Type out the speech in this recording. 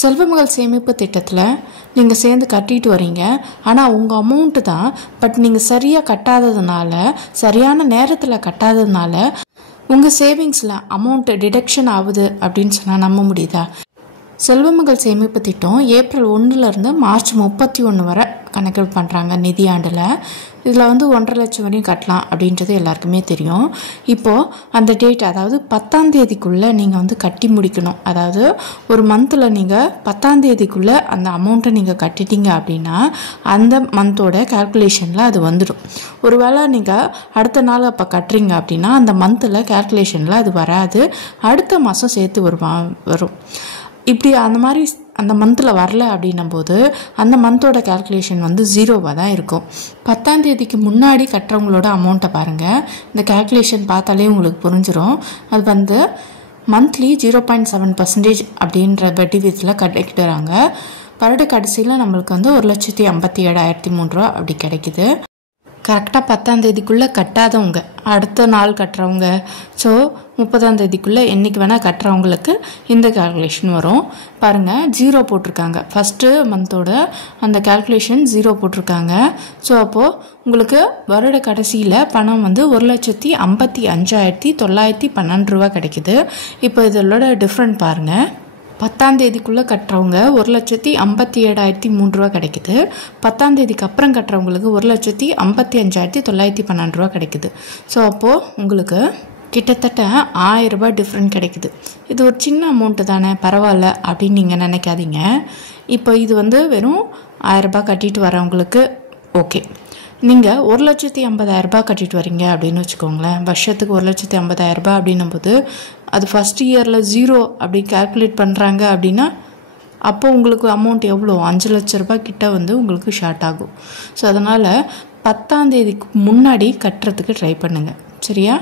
செல்வமகள் சேமிப்பு திட்டத்தில் நீங்கள் சேர்ந்து கட்டிட்டு வரீங்க. ஆனால் உங்கள் அமௌண்ட்டு தான், பட் நீங்கள் சரியாக கட்டாததுனால, சரியான நேரத்தில் கட்டாததுனால உங்கள் சேவிங்ஸில் அமௌண்ட்டு டிடக்ஷன் ஆகுது அப்படின்னு சொன்னால் நம்ப முடியுதா? செல்வமகள் சேமிப்பு திட்டம் ஏப்ரல் 1லேருந்து மார்ச் 31 வரை கணக்கு பண்ணுறாங்க நிதியாண்டில். இதில் 1.5 லட்சம் வரையும் கட்டலாம் அப்படின்றது எல்லாருக்குமே தெரியும். இப்போது அந்த டேட், அதாவது 10ஆம் தேதிக்குள்ளே நீங்கள் கட்டி முடிக்கணும். அதாவது ஒரு மந்தில் நீங்கள் 10ஆம் தேதிக்குள்ளே அந்த அமௌண்ட்டை நீங்கள் கட்டிட்டீங்க அப்படின்னா அந்த மந்தோட கால்குலேஷனில் அது வந்துடும். ஒருவேளை நீங்கள் அடுத்த நாள் அப்போ கட்டுறீங்க அப்படின்னா அந்த மந்தில் கால்குலேஷனில் அது வராது, அடுத்த மாதம் சேர்த்து வரும். இப்படி அந்த மாதிரி அந்த மந்தில் வரல அப்படின்னும் போது அந்த மந்தோட கால்குலேஷன் 0வாக தான் இருக்கும். 10ஆம் தேதிக்கு முன்னாடி கட்டுறவங்களோட அமௌண்ட்டை பாருங்கள். இந்த கால்குலேஷன் பார்த்தாலே உங்களுக்கு புரிஞ்சிடும். அது மந்த்லி 0.7% அப்படின்ற வட்டி வீதத்தில் கட்டிக்கிட்டுறாங்க. வருட கடைசியில் நம்மளுக்கு 1,57,303 ரூபா அப்படி கிடைக்குது. கரெக்டாக 10ஆம் தேதிக்குள்ளே கட்டாதவங்க, அடுத்த நாள் கட்டுறவங்க, ஸோ 30ஆம் தேதிக்குள்ளே என்றைக்கு வேணால் கட்டுறவங்களுக்கு இந்த கால்குலேஷன் வரும். பாருங்கள், 0 போட்டிருக்காங்க. ஃபஸ்ட்டு மந்தோட அந்த கால்குலேஷன் 0 போட்டிருக்காங்க. ஸோ அப்போது உங்களுக்கு வருட கடைசியில் பணம் 1,55,912 ரூபா கிடைக்குது. இப்போ இதோட டிஃப்ரெண்ட் பாருங்கள். 10ஆம் தேதிக்குள்ளே கட்டுறவங்க 1,57,303 ரூபா கிடைக்குது. 10ஆம் தேதிக்கு அப்புறம் கட்டுறவங்களுக்கு 1,55,912 ரூபா கிடைக்குது. ஸோ அப்போது உங்களுக்கு கிட்டத்தட்ட 1000 ரூபாய் டிஃப்ரெண்ட் கிடைக்குது. இது ஒரு சின்ன அமௌண்ட்டு தானே, பரவாயில்ல அப்படின்னு நீங்கள் நினைக்காதீங்க. இப்போ இது வெறும் 1000 ரூபாய் கட்டிட்டு வரவங்களுக்கு ஓகே. நீங்கள் 1,50,000 ரூபாய் கட்டிட்டு வரீங்க அப்படின்னு வச்சுக்கோங்களேன். வருஷத்துக்கு 1,50,000 ரூபாய் அப்படின்னும் போது அது ஃபஸ்ட் இயரில் 0 அப்படி கால்குலேட் பண்ணுறாங்க அப்படின்னா அப்போ உங்களுக்கு அமௌண்ட் எவ்வளோ, 5 லட்ச ரூபாய் கிட்ட உங்களுக்கு ஷார்ட் ஆகும். ஸோ அதனால் 10ஆம் தேதிக்கு முன்னாடி கட்டுறதுக்கு ட்ரை பண்ணுங்கள், சரியா?